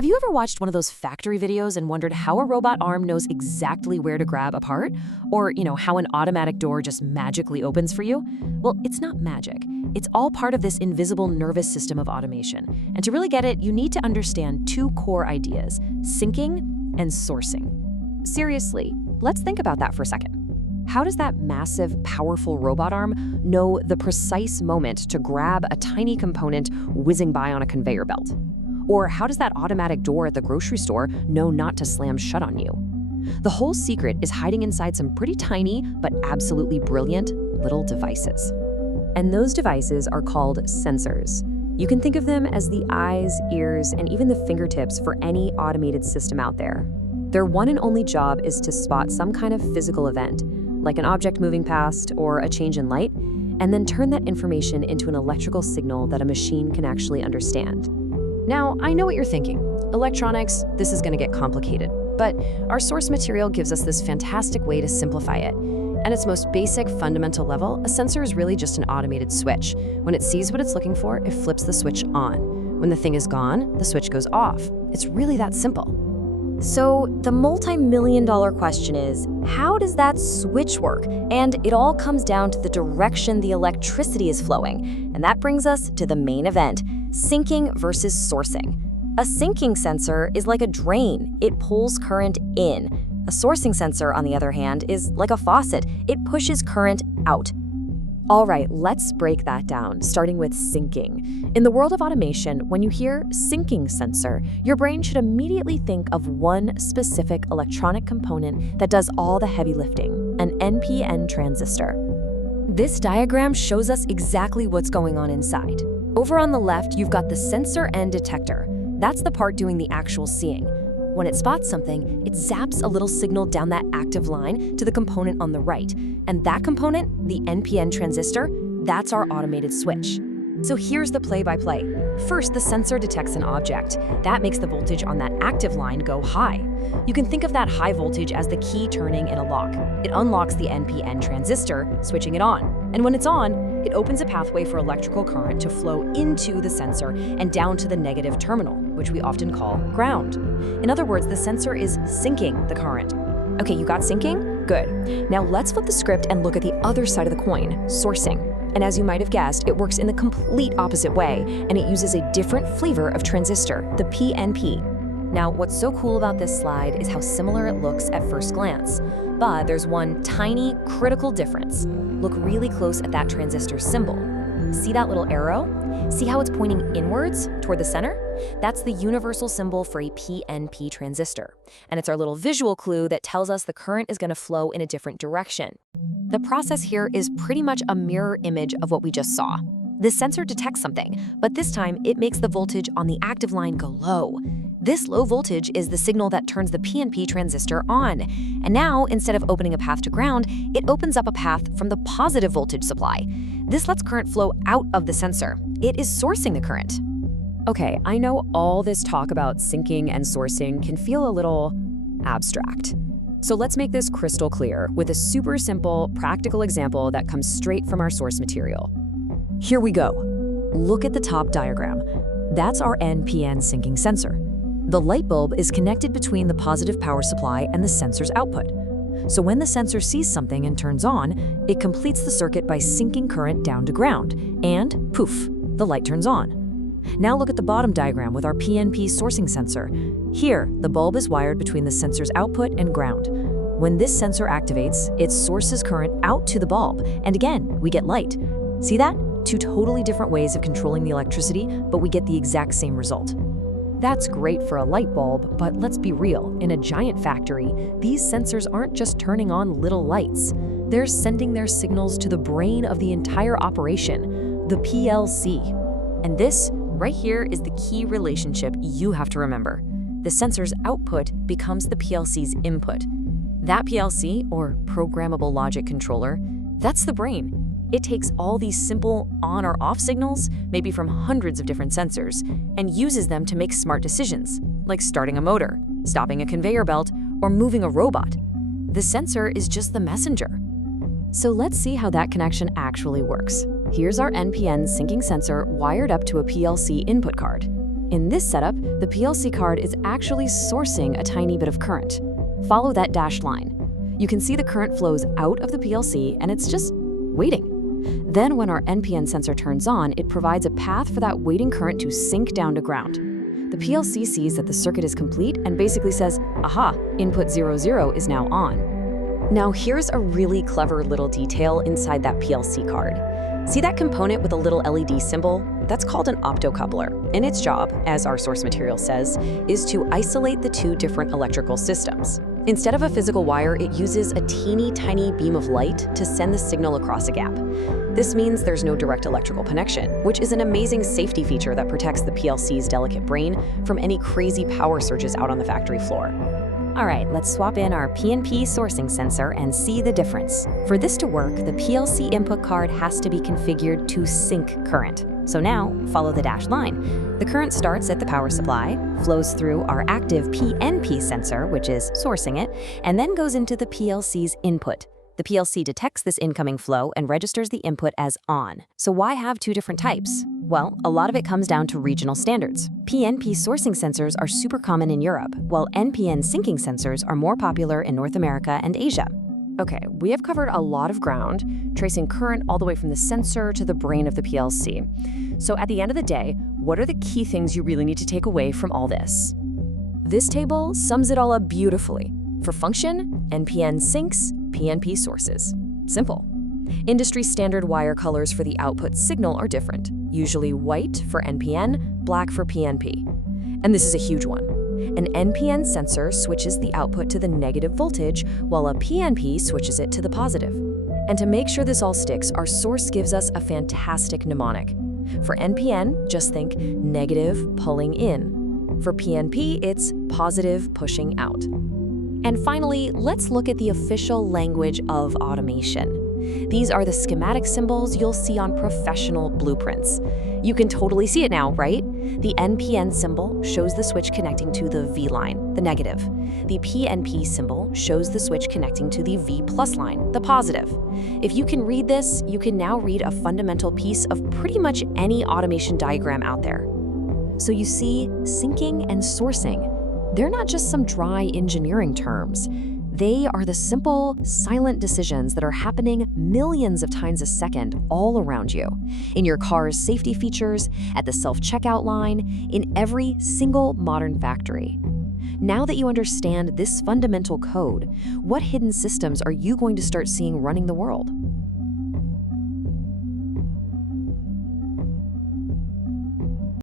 Have you ever watched one of those factory videos and wondered how a robot arm knows exactly where to grab a part? Or, how an automatic door just magically opens for you? Well, it's not magic. It's all part of this invisible nervous system of automation. And to really get it, you need to understand two core ideas: syncing and sourcing. Seriously, let's think about that for a second. How does that massive, powerful robot arm know the precise moment to grab a tiny component whizzing by on a conveyor belt? Or how does that automatic door at the grocery store know not to slam shut on you? The whole secret is hiding inside some pretty tiny but absolutely brilliant little devices. And those devices are called sensors. You can think of them as the eyes, ears, and even the fingertips for any automated system out there. Their one and only job is to spot some kind of physical event, like an object moving past or a change in light, and then turn that information into an electrical signal that a machine can actually understand. Now, I know what you're thinking. Electronics, this is going to get complicated. But our source material gives us this fantastic way to simplify it. At its most basic, fundamental level, a sensor is really just an automated switch. When it sees what it's looking for, it flips the switch on. When the thing is gone, the switch goes off. It's really that simple. So the multi-million-dollar question is, how does that switch work? And it all comes down to the direction the electricity is flowing. And that brings us to the main event: syncing versus sourcing. A syncing sensor is like a drain. It pulls current in. A sourcing sensor, on the other hand, is like a faucet. It pushes current out. All right, let's break that down, starting with syncing. In the world of automation, when you hear syncing sensor, your brain should immediately think of one specific electronic component that does all the heavy lifting: an NPN transistor. This diagram shows us exactly what's going on inside. Over on the left, you've got the sensor and detector. That's the part doing the actual seeing. When it spots something, it zaps a little signal down that active line to the component on the right. And that component, the NPN transistor, that's our automated switch. So here's the play-by-play. First, the sensor detects an object. That makes the voltage on that active line go high. You can think of that high voltage as the key turning in a lock. It unlocks the NPN transistor, switching it on. And when it's on, it opens a pathway for electrical current to flow into the sensor and down to the negative terminal, which we often call ground. In other words, the sensor is syncing the current. Okay, you got syncing? Good. Now let's flip the script and look at the other side of the coin: sourcing. And as you might have guessed, it works in the complete opposite way, and it uses a different flavor of transistor, the PNP. Now, what's so cool about this slide is how similar it looks at first glance. But there's one tiny, critical difference. Look really close at that transistor symbol. See that little arrow? See how it's pointing inwards toward the center? That's the universal symbol for a PNP transistor. And it's our little visual clue that tells us the current is going to flow in a different direction. The process here is pretty much a mirror image of what we just saw. The sensor detects something, but this time it makes the voltage on the active line go low. This low voltage is the signal that turns the PNP transistor on. And now, instead of opening a path to ground, it opens up a path from the positive voltage supply. This lets current flow out of the sensor. It is sourcing the current. Okay, I know all this talk about syncing and sourcing can feel a little abstract. So let's make this crystal clear with a super simple, practical example that comes straight from our source material. Here we go. Look at the top diagram. That's our NPN syncing sensor. The light bulb is connected between the positive power supply and the sensor's output. So when the sensor sees something and turns on, it completes the circuit by syncing current down to ground, and poof, the light turns on. Now look at the bottom diagram with our PNP sourcing sensor. Here, the bulb is wired between the sensor's output and ground. When this sensor activates, it sources current out to the bulb, and again, we get light. See that? Two totally different ways of controlling the electricity, but we get the exact same result. That's great for a light bulb, but let's be real. In a giant factory, these sensors aren't just turning on little lights. They're sending their signals to the brain of the entire operation, the PLC. And this, right here, is the key relationship you have to remember. The sensor's output becomes the PLC's input. That PLC, or programmable logic controller, that's the brain. It takes all these simple on or off signals, maybe from hundreds of different sensors, and uses them to make smart decisions, like starting a motor, stopping a conveyor belt, or moving a robot. The sensor is just the messenger. So let's see how that connection actually works. Here's our NPN syncing sensor wired up to a PLC input card. In this setup, the PLC card is actually sourcing a tiny bit of current. Follow that dashed line. You can see the current flows out of the PLC and it's just waiting. Then when our NPN sensor turns on, it provides a path for that waiting current to sink down to ground. The PLC sees that the circuit is complete and basically says, aha, input 00 is now on. Now here's a really clever little detail inside that PLC card. See that component with a little LED symbol? That's called an optocoupler, and its job, as our source material says, is to isolate the two different electrical systems. Instead of a physical wire, it uses a teeny tiny beam of light to send the signal across a gap. This means there's no direct electrical connection, which is an amazing safety feature that protects the PLC's delicate brain from any crazy power surges out on the factory floor. All right, let's swap in our PNP sourcing sensor and see the difference. For this to work, the PLC input card has to be configured to sync current. So now, follow the dashed line. The current starts at the power supply, flows through our active PNP sensor, which is sourcing it, and then goes into the PLC's input. The PLC detects this incoming flow and registers the input as on. So why have two different types? Well, a lot of it comes down to regional standards. PNP sourcing sensors are super common in Europe, while NPN syncing sensors are more popular in North America and Asia. Okay, we have covered a lot of ground, tracing current all the way from the sensor to the brain of the PLC. So at the end of the day, what are the key things you really need to take away from all this? This table sums it all up beautifully. For function, NPN syncs, PNP sources. Simple. Industry standard wire colors for the output signal are different, usually white for NPN, black for PNP. And this is a huge one. An NPN sensor switches the output to the negative voltage, while a PNP switches it to the positive. And to make sure this all sticks, our source gives us a fantastic mnemonic. For NPN, just think negative pulling in. For PNP, it's positive pushing out. And finally, let's look at the official language of automation. These are the schematic symbols you'll see on professional blueprints. You can totally see it now, right? The NPN symbol shows the switch connecting to the V line, the negative. The PNP symbol shows the switch connecting to the V plus line, the positive. If you can read this, you can now read a fundamental piece of pretty much any automation diagram out there. So you see, syncing and sourcing, they're not just some dry engineering terms. They are the simple, silent decisions that are happening millions of times a second all around you. In your car's safety features, at the self-checkout line, in every single modern factory. Now that you understand this fundamental code, what hidden systems are you going to start seeing running the world?